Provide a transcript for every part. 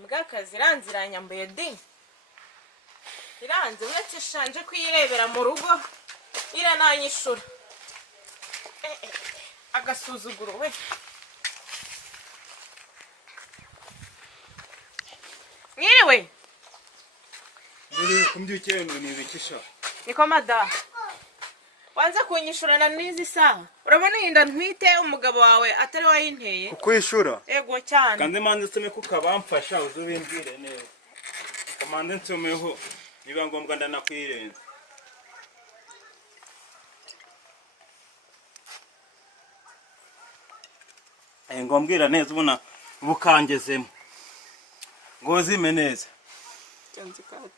Mbwakazi iranzira nyambuye di. Iranze uretse shanje kuyirebera mu rugo. Ira nanyishura. Agasuzuguro we. Mwiriwe. Muri kumbyukire none ibikisha. Niko mada. Wanza kunyishurana n'izi saha. Urabona inda ntwite umugabo wawe atari wayinteye. Kukwishura? Ego cyane. Kandi manze nsome kukabamfasha uzubimbwire neza. Komande nsomeho niba ngombwa ndanakwirenza. Ngombwira neza ubona bukangezemo. Ngo zime neza. Tanzikati.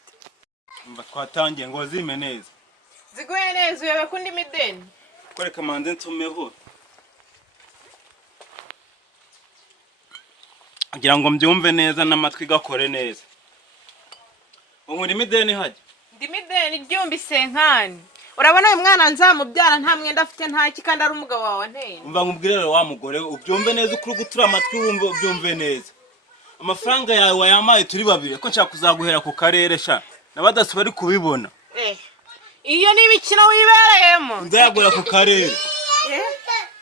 Mba twatangiye ngo zime neza. Ziguye neza uyobe kundi mideni. Kore komande nsomeho. Agira ngo mbyumve neza n'amatwi gakore neza. Umuntu imideni haje. Ndi mideni ryumbise nkani. Urabona uyu mwana nzamubyara nta mwenda afite ntaki kandi ari umugabo wawe nteye. Umva nkubwirere wa mugore ubyumve neza ukuri gutura amatwi wumve ubyumve neza. Amafaranga yawe wayamaye turi babiri ko nshaka kuzaguhera ku karere sha. Nabadasi bari kubibona. Iyo ni ibikino wibereyemo. Ndayagura ku karere.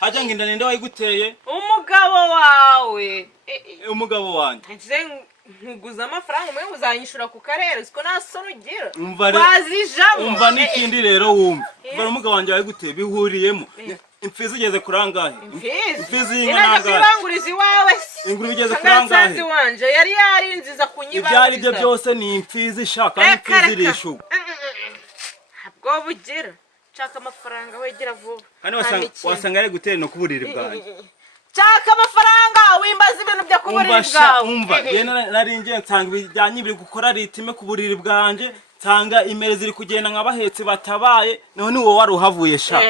Haja nginda ninde wayiguteye? Umugabo wawe. Umugabo wanjye. Nje nkuguza amafaranga mwe uzanyishura ku karere siko nasorugira. Bazijamo. Umva n'ikindi rero wumva. Umva umugabo wanjye wayiguteye bihuriyemo. Imfizi igeze kurangahe? Imfizi y'inkangahe? Irangurizi wawe. Inguru igeze kurangahe? Kansanzi wanje yari yarinziza kunyiba. Ibyari byo byose ni imfizi shaka n'imfizi rishuka. Bwo bugira. Chaka amafaranga wegera vuba. Hano wasanga ari gutera no kuburiri bwanjye. Chaka amafaranga wimbaza ibintu byo kuburiri bwawe. Umva yena naringiye nsanga bijyanye biri gukora ritime kuburiri bwanjye. Nsanga imere ziri kugenda nk'abahetsi batabaye none wowe wari uhavuye sha.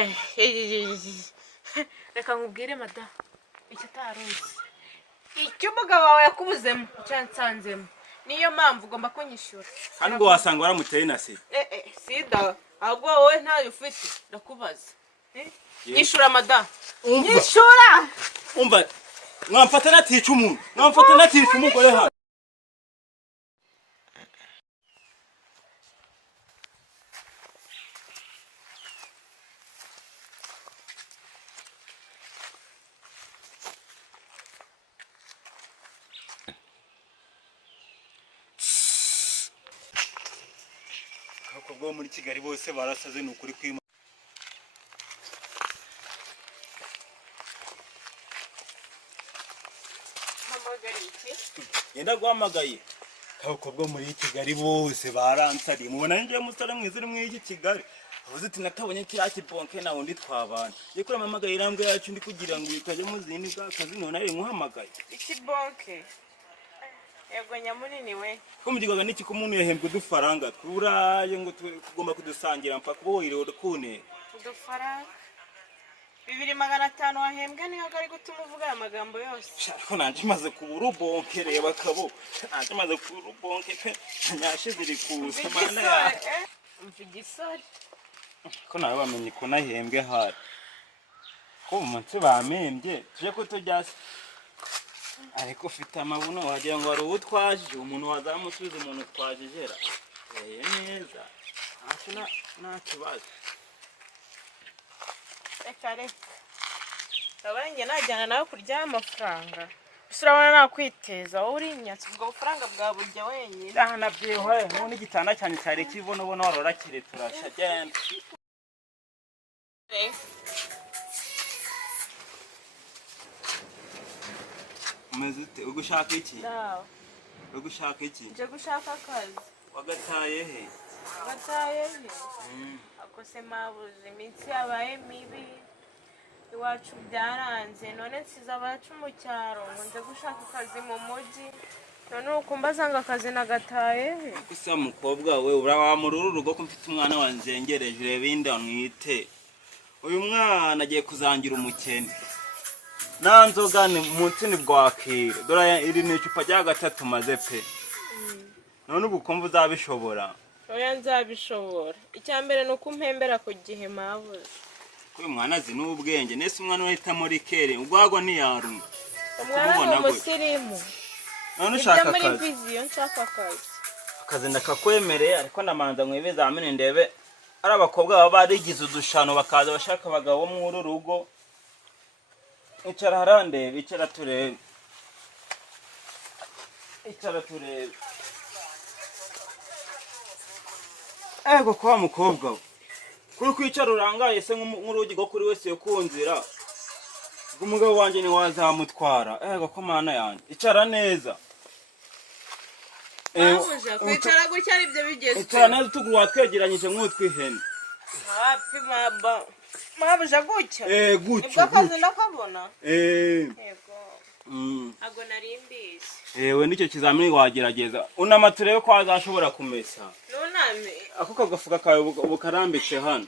Reka nkubwire mada. Icyo taruzi. Icyo umugabo wawe yakubuzemo cyansanzemo. Niyo mpamvu ugomba kunyishura. Hano ngo wasanga waramuteye na se. Sida. Ahubwo wowe ntayo ufite ndakubaza. Nyishura mada. Nyishura. Umva mwamfata natica umuntu. Mwamfata natica umugore hano. Bwo muri Kigali bose barasaze n'ukuri kwima. Yenda guhamagaye. Kako bwo muri Kigali bose baransari. Mubona nje musare mwizire mw'iki Kigali. Avuze ati natabonye kiraki bonke na undi twabana. Yekora mamagaye irambwe yacu ndi kugira ngo ikaje muzindi bwakazi none ari nkuhamagaye. Iki bonke. Yego nyamunini we. Kumujigwaga niki ko umuntu yahembwe dufaranga turaye ngo tugomba kudusangira mpaka bo irode kune. Udufaranga 2500 wahembwe niyo gari gutuma uvuga amagambo yose. Ariko nanje maze kuburubonke reba kabo. Nanje maze kuburubonke pe nyashiziri kuza mana ya. Mvigisori. Ko nawe bamenye ko nahembwe hari. Ko umunsi bamembye tuje ko tujyase. Ariko ufite amabuno wagira ngo ari utwaje umuntu wazamusubiza umuntu twajejera. Neza. Nta kibazo. Reka. Tabange najyana nawe kurya amafaranga. Usurabona nakwiteza wowe uri inyatsi ubwo bufaranga bwa burya wenyine. Dahana byehwe none igitanda cyane cyare kibono bono warora kire turasha genda. Umezite ugushaka iki? Nawe. Ugushaka iki? Nje gushaka akazi. Wagataye he? Wagataye he? Akose mabuze iminsi yabaye mibi. Iwacu byaranze none nsiza abacu mu cyaro ngo nze gushaka akazi mu mujyi. None ukumbaza ngo akazi nagataye he? Gusa mukobwa we urawamururu rugo ko mfite umwana wanzengereje rebinda mwite. Uyu mwana agiye kuzangira umukene. Nanzoga ni munsi ni bwakire. Dora iri ni icupa rya gatatu maze pe. None ubukumva uzabishobora. Oya nzabishobora. Icyambere nuko umpembera ku gihe mabuze. Ko umwana azi n'ubwenge nese umwana wahita muri kere ugwagwa ntiyaruma. Umwana umusirimu. none ushaka muri akazi viziyo nshaka akazi. akazi ndakakwemereye ariko ndamanza ngo ibizamini ndebe ari abakobwa baba barigize udushano bakaza bashaka abagabo bo muri rugo. Icara harandebe, icara turebe. Icara turebe. Ego kwa mukobwa we. Kuri kwicara urangaye se nk'urugi go kuri wese yo kunzira. Umugabo wanje ni wazamutwara. Ego ko mana yanje. Icara neza. Mabuja kwicara gutya ari byo bigeze. Icara neza tuguru watwegeranyije nk'utwihene. Happy maba. Mabuja gutya. Gutya. Ibyo kazi ndakabona. Yego. Ago narimbizi. Ewe nicyo kizamini wagerageza. Unama turebe ko azashobora kumesa. Nuname. Ako kagafuka kawe ubukarambitse hano.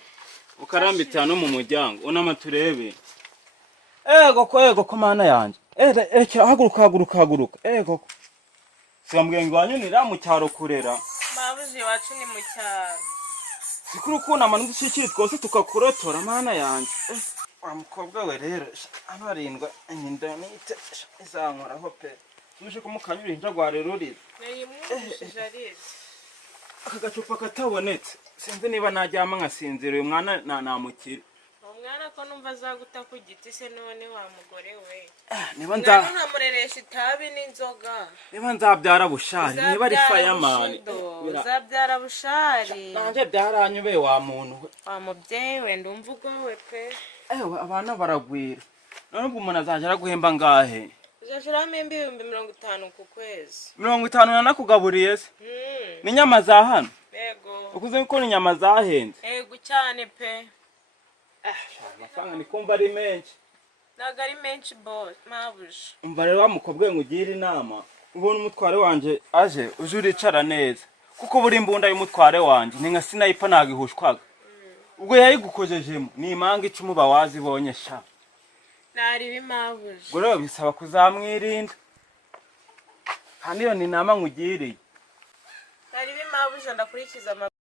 Ukarambitse hano mu muryango. Unama turebe. Ego ko mana yanje. Haguruka. Ego. Sambwiye ngo wanyunira mu cyaro kurera. Mabuja wacu ni mu cyaro. Sikuru kunama n'udushikiri twose tukakurotora mana yanje. Wa mukobwa we rero abarindwa inda nite izankoraho pe. Tuje kumukanyura injagwa rerurira. Nayimwushije arize. Aka gacupa katabonetse. Sinzi niba najyama nkasinzira uyu mwana namukira. Umwana ko numva azaguta ku giti se none wa mugore we. Niba ntamureresha itabi n'inzoga. Niba nzabyara bushari niba ari fireman. Uzabyara bushari. Nanje byaranyube wa muntu we. Wa mubyeyi we ndumva ugowe pe. Ewe abana baragwira. None ubwo umuntu azaje araguhemba ngahe? Uzashiramo 50 ku kwezi. 50 nanakugaburiye se? Ni nyama za hano? Yego. Ukuze ko ni nyama zahenze? Yego cyane pe. Amafaranga ni kumva ari menshi. Naga ari menshi boss mabuja. Umva rero wamukobwe ngugira inama. Ubona umutware wanje aje uje uricara neza. Kuko buri mbunda y'umutware wanje ni nka sniper nagihushwaga. Ubwo yayigukojejemo ni imanga icumu bawazibonye sha. Nari bimabuja. Goro bisaba kuzamwirinda. Haniyo ni nama ngugiriye. Nari bimabuja ndakurikiza